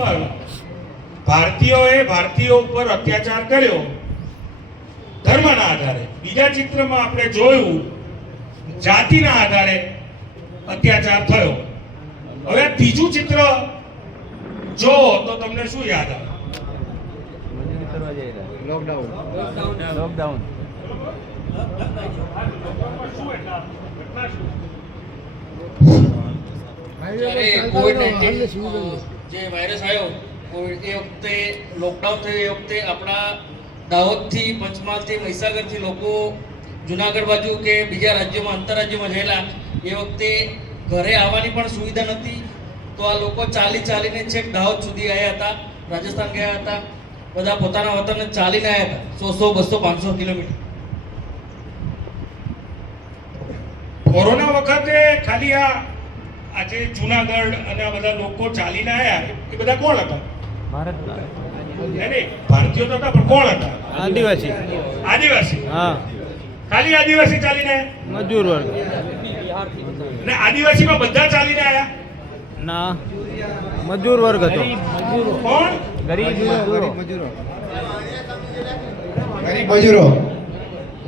પર ભારતીયોએ ભારતીયો ઉપર અત્યાચાર કર્યો ધર્મના આધારે, બીજા ચિત્રમાં આપણે જોયું જાતિના આધારે અત્યાચાર થયો. હવે ત્રીજું ચિત્ર જો તો તમને શું યાદ આવે? લોકડાઉન. જે વાયરસ આવ્યો કોવિડ, એ વખતે લોકડાઉન થયું. એ વખતે આપણા દાહોદથી, પંચમહાલથી, મહીસાગરથી લોકો જુનાગઢ બાજુ કે બીજા રાજ્યોમાં, આંતરરાજ્યોમાં ગયેલા. એ વખતે ઘરે આવવાની પણ સુવિધા નથી, તો આ લોકો ચાલીને છેક દાહોદ સુધી આવ્યા હતા, રાજસ્થાન ગયા હતા. બધા પોતાના વતનને ચાલીને આવ્યા હતા, 100, 200, 500 કિલોમીટર. કોરોના વખતે ખાલી આજે જુનાગઢ અને આ બધા લોકો ચાલીને આવ્યા, એ બધા કોણ હતા? ભારતીયો તો હતા, પણ કોણ હતા? આદિવાસી. હા, ખાલી આદિવાસી ચાલીને આવ્યા? મજૂર વર્ગ. ને આદિવાસીમાં બધા ચાલીને આવ્યા? ના, મજૂર વર્ગ હતો. કોણ?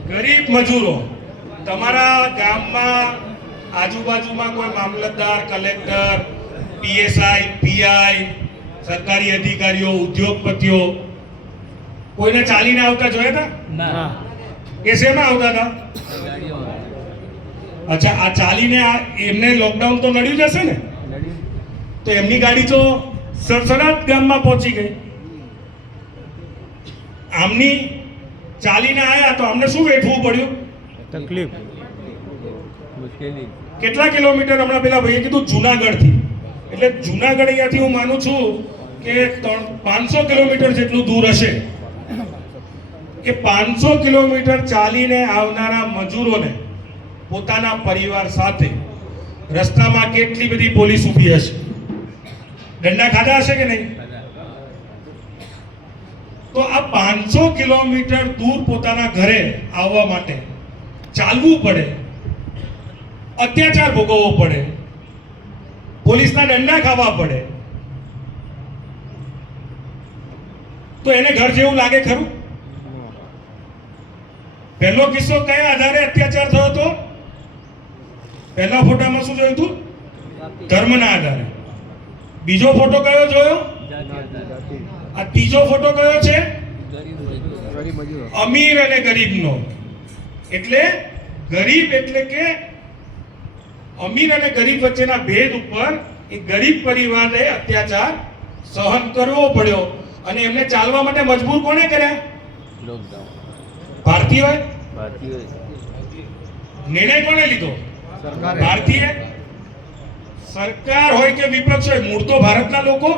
ગરીબ મજૂરો. તમારા ગામમાં આજુબાજુમાં કોઈ મામલતદાર, કલેક્ટર, પીએસઆઈ, પીઆઈ, સરકારી અધિકારીઓ, ઉદ્યોગપતિઓ કોઈને ચાલીને આવતા જોયા હતા? ના. કે શેમાં આવતા હતા? અચ્છા, આ ચાલીને એમને લોકડાઉન તો નડ્યું જ હશે ને? તો એમની ગાડી તો સરસરાટ ગામમાં પહોંચી ગઈ. આમની ચાલીને આયા તો અમને શું વેઠવું પડ્યું? તકલીફ, મુશ્કેલી. કેટલા કિલોમીટર? હમણાં પેલા ભાઈએ કીધું જુનાગઢ થી. એટલે જુનાગઢ અહીંયાથી હું માનું છું કે 500 કિલોમીટર જેટલું દૂર હશે. એ 500 કિલોમીટર ચાલીને આવનારા મજૂરોને પોતાના પરિવાર સાથે રસ્તામાં કેટલી બધી પોલીસ ઊભી હશે, દંડા ખાધા હશે કે નહીં? તો આ 500 કિલોમીટર દૂર પોતાના ઘરે આવવા માટે ચાલવું પડે, અત્યાચાર ભોગવવો પડે, પોલીસના દંડા ખાવા પડે, તો એને ઘર જેવું લાગે ખરું? પહેલો કિસ્સો કયા આધારે અત્યાચાર થયો હતો? પહેલા ફોટામાં શું જોયું હતું? ધર્મના આધારે. બીજો ફોટો કયો જોયો? આ ત્રીજો ફોટો કયો છે? અમીર અને ગરીબનો. એટલે ગરીબ એટલે કે અમીર અને ગરીબ વચ્ચેના ભેદ ઉપર એ ગરીબ પરિવારને અત્યાચાર સહન કરવો પડ્યો. અને એમને ચાલવા માટે મજબૂર કોણે કર્યા? ભારતીયોએ. નિર્ણય કોણે લીધો? ભારતીય. સરકાર હોય કે વિપક્ષ હોય, મૂળ તો ભારતના લોકો.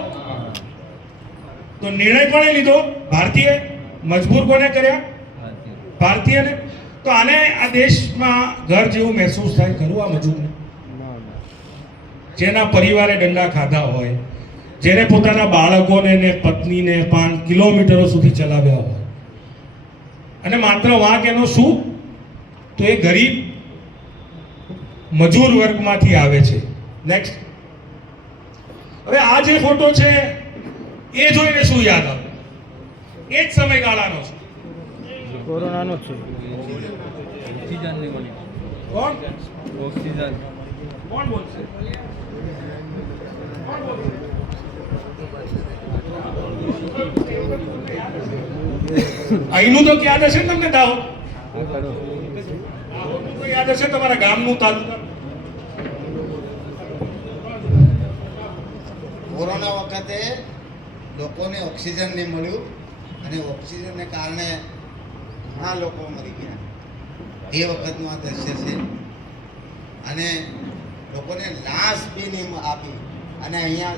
તો નિર્ણય કોણે લીધો? ભારતીય. મજબૂર કોને કર્યા? ભારતીયને. તો આને આ દેશમાં ઘર જેવું મહેસૂસ થાય ખરું આ મજૂરને? જેના પરિવારે દંડા ખાધા હોય, જેને પોતાના બાળકોને ને પત્નીને 5 કિલોમીટરો સુધી ચલાવ્યા હોય, અને માત્ર વાંક એનો શું? તો એ ગરીબ મજૂર વર્ગમાંથી આવે છે. નેક્સ્ટ. હવે આ જે ફોટો છે એ જોઈને શું યાદ આવે? એ જ સમયગાળાનો છે, કોરોનાનો છે. કોણ ઓક્સિજન. કોણ બોલશે? અહીંનું તો યાદ હશે ને તમને? દાહોદ તો યાદ હશે, તમારા ગામનું, તાલુકા. કોરોના વખતે લોકોને ઓક્સિજન નહીં મળ્યું અને ઓક્સિજનને કારણે ઘણા લોકો મરી ગયા. એ વખતનું આ દ્રશ્ય છે. અને લોકોને લાશ બી નહીં આપી અને અહીંયા